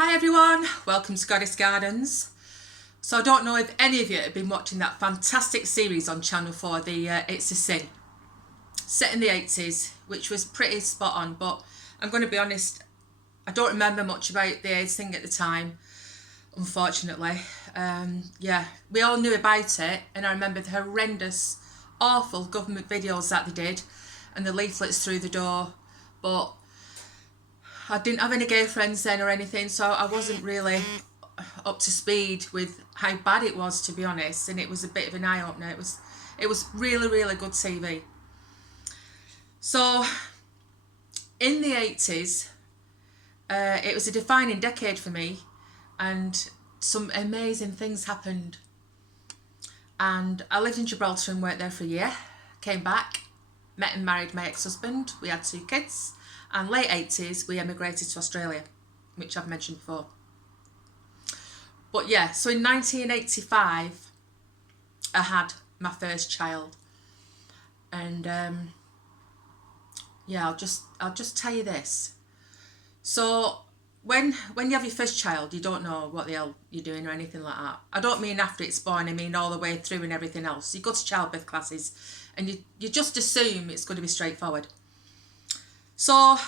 Hi everyone, welcome to Goddess Gardens. So I don't know if any of you have been watching that fantastic series on Channel 4, the It's a Sin, set in the 80s, which was pretty spot on, but I'm going to be honest, I don't remember much about the AIDS thing at the time, unfortunately. We all knew about it, and I remember the horrendous, awful government videos that they did, and the leaflets through the door, but I didn't have any gay friends then or anything, so I wasn't really up to speed with how bad it was, to be honest, and it was a bit of an eye-opener. It was really, really good TV. So, in the 80s, it was a defining decade for me, and some amazing things happened. And I lived in Gibraltar and worked there for a year, came back, met and married my ex-husband, we had 2 kids, and late 80s we emigrated to Australia, which I've mentioned before. But yeah, so in 1985 I had my first child, and I'll just tell you this. So when you have your first child, you don't know what the hell you're doing or anything like that. I don't mean after it's born, I mean all the way through and everything else. You go to childbirth classes and you just assume it's going to be straightforward. So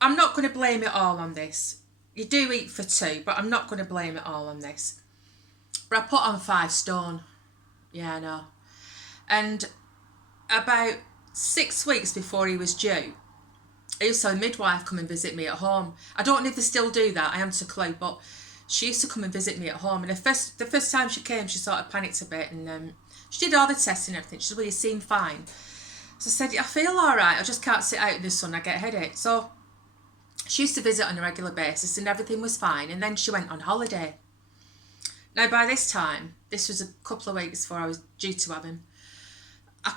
I'm not going to blame it all on this. You do eat for 2, but I'm not going to blame it all on this. But I put on 5 stone. Yeah, I know. And about 6 weeks before he was due, I used to have a midwife come and visit me at home. I don't know if they still do that, I haven't a clue, but she used to come and visit me at home. And the first time she came, she sort of panicked a bit, and she did all the tests and everything. She said, well, you seem fine. So I said, I feel all right, I just can't sit out in the sun, I get a headache. So she used to visit on a regular basis and everything was fine, and then she went on holiday. Now by this time, this was a couple of weeks before I was due to have him, you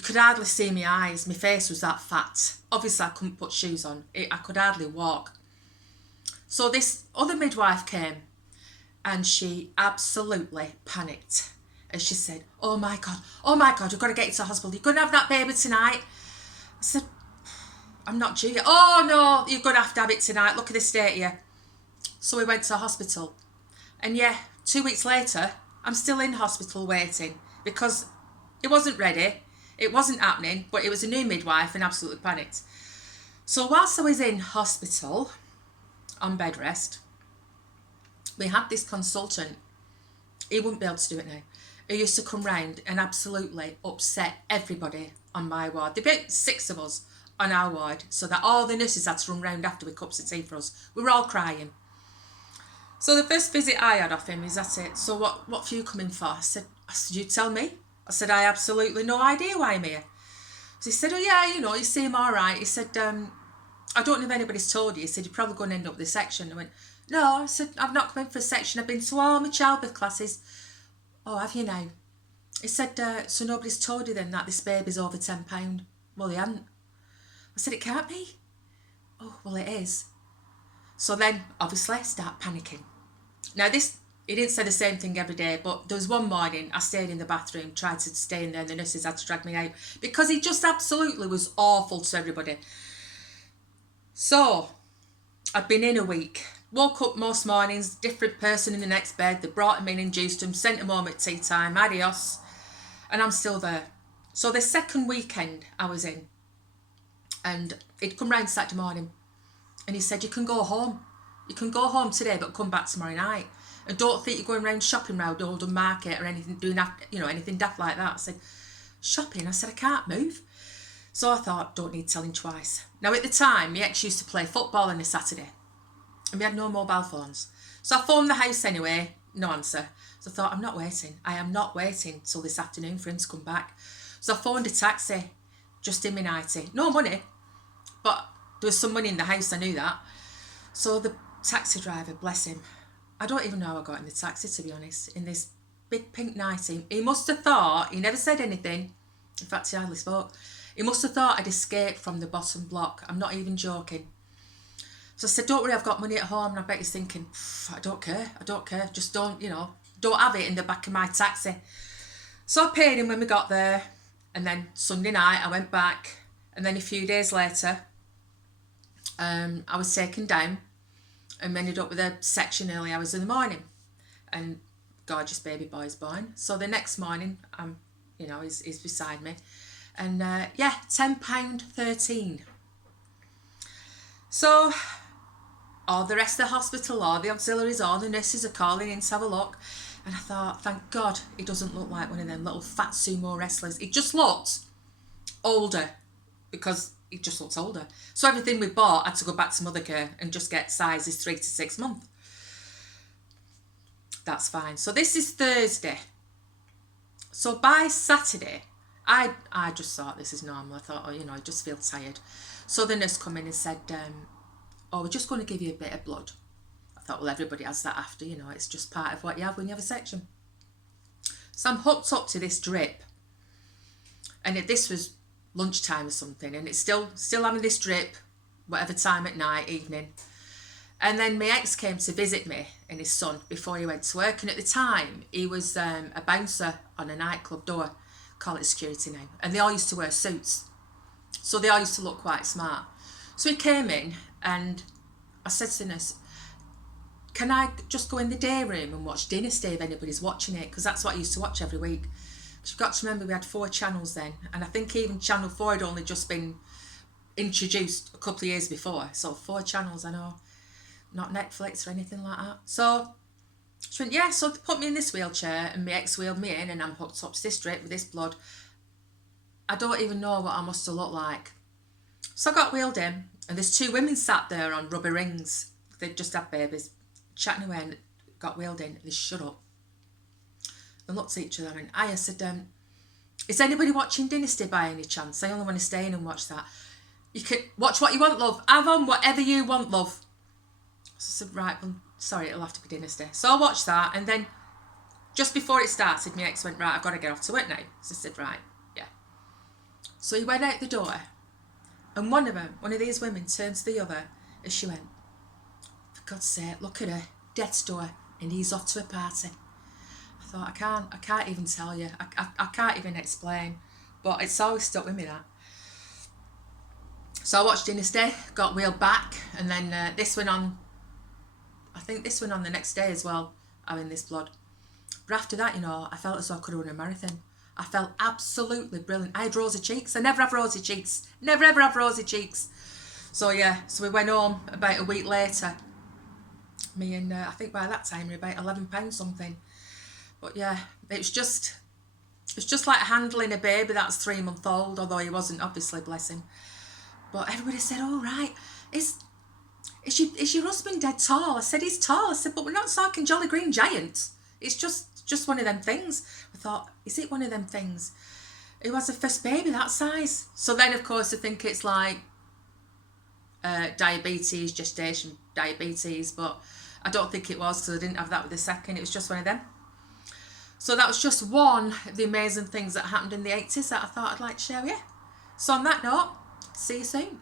could hardly see my eyes, my face was that fat. Obviously I couldn't put shoes on, I could hardly walk. So this other midwife came and she absolutely panicked. And she said, oh my God, we've got to get you to the hospital. You're going to have that baby tonight. I said, I'm not due yet. Oh no, you're going to have it tonight. Look at the state of you. So we went to the hospital. And 2 weeks later, I'm still in hospital waiting because it wasn't ready. It wasn't happening, but it was a new midwife and absolutely panicked. So whilst I was in hospital on bed rest, we had this consultant. He wouldn't be able to do it now. He used to come round and absolutely upset everybody on my ward. There were about 6 of us on our ward, so that all the nurses had to run round after with cups of tea for us. We were all crying. So the first visit I had off him is, that's it. So what have you come in for? I said, you tell me. I said, I absolutely no idea why I'm here. So he said, oh yeah, you seem all right. He said, I don't know if anybody's told you. He said, you're probably going to end up with a section. I went, no. I said, I've not come in for a section. I've been to all my childbirth classes. Oh, have you now? He said, so nobody's told you then that this baby's over £10? Well, he hadn't. I said, it can't be. Oh, well, it is. So then, obviously, start panicking. Now, he didn't say the same thing every day, but there was one morning I stayed in the bathroom, tried to stay in there, and the nurses had to drag me out because he just absolutely was awful to everybody. So, I'd been in a week. Woke up most mornings, different person in the next bed. They brought him in, induced him, sent him home at tea time, adios. And I'm still there. So the second weekend I was in, and he'd come round Saturday morning, and he said, you can go home. You can go home today, but come back tomorrow night. And don't think you're going round shopping round Oldham Market or anything, doing anything daft like that. I said, shopping? I said, I can't move. So I thought, don't need telling twice. Now at the time, my ex used to play football on a Saturday, and we had no mobile phones. So I phoned the house anyway, no answer. So I thought, I'm not waiting. I am not waiting till this afternoon for him to come back. So I phoned a taxi, just in my nightie. No money, but there was some money in the house, I knew that. So the taxi driver, bless him, I don't even know how I got in the taxi, to be honest, in this big pink nightie. He must have thought, he never said anything. In fact, he hardly spoke. He must have thought I'd escaped from the bottom block. I'm not even joking. So I said, don't worry, I've got money at home. And I bet he's thinking, I don't care. Just don't have it in the back of my taxi. So I paid him when we got there. And then Sunday night, I went back. And then a few days later, I was taken down and ended up with a section early hours in the morning. And gorgeous baby boy's born. So the next morning, he's beside me. And £10.13. So all the rest of the hospital, all the auxiliaries, all the nurses are calling in to have a look. And I thought, thank God he doesn't look like one of them little fat sumo wrestlers. He just looked older, because he just looks older. So everything we bought had to go back to Mothercare and just get sizes 3 to 6 months. That's fine. So this is Thursday. So by Saturday, I just thought this is normal. I thought, I just feel tired. So the nurse come in and said, we're just going to give you a bit of blood. I thought, well, everybody has that after, it's just part of what you have when you have a section. So I'm hooked up to this drip. And this was lunchtime or something, and it's still having this drip, whatever time at night, evening. And then my ex came to visit me and his son before he went to work, and at the time he was a bouncer on a nightclub door, call it security now, and they all used to wear suits, so they all used to look quite smart. So he came in and I said to the nurse, can I just go in the day room and watch Dynasty if anybody's watching it, because that's what I used to watch every week. You've got to remember we had 4 channels then, and I think even Channel 4 had only just been introduced a couple of years before, so 4 channels, I know, not Netflix or anything like that. So she went, yeah, so they put me in this wheelchair and my ex wheeled me in, and I'm hooked up to this drip with this blood. I don't even know what I must have looked like. So I got wheeled in, and there's 2 women sat there on rubber rings. They'd just had babies, chatting away, and got wheeled in, and they shut up and looked at each other and I said, is anybody watching Dynasty by any chance? I only want to stay in and watch that. You can watch what you want, love. Have on whatever you want, love. So I said, right, well, sorry, it'll have to be Dynasty. So I watched that, and then just before it started, my ex went, right, I've got to get off to work now. So I said, right, yeah. So he went out the door, and one of these women turned to the other as she went, for God's sake, look at her, death's door, and he's off to a party. I thought, I can't even tell you. I can't even explain. But it's always stuck with me, that. So I watched Dynasty, got wheeled back, and then this went on. I think this went on the next day as well, having this blood. But after that, I felt as though I could have run a marathon. I felt absolutely brilliant. I had rosy cheeks. I never have rosy cheeks. Never ever have rosy cheeks. So yeah, so we went home about a week later. Me and I think by that time we were about £11 something. But yeah, it's just like handling a baby that's 3 months old, although he wasn't, obviously, bless him. But everybody said, oh right, is your husband dead tall? I said, he's tall. I said, but we're not talking Jolly Green Giant. It's just one of them things. I thought, is it one of them things? It was the first baby that size. So then, of course, I think it's like diabetes, gestation diabetes, but I don't think it was, because I didn't have that with the second. It was just one of them. So that was just one of the amazing things that happened in the 80s that I thought I'd like to share with you. So on that note, see you soon.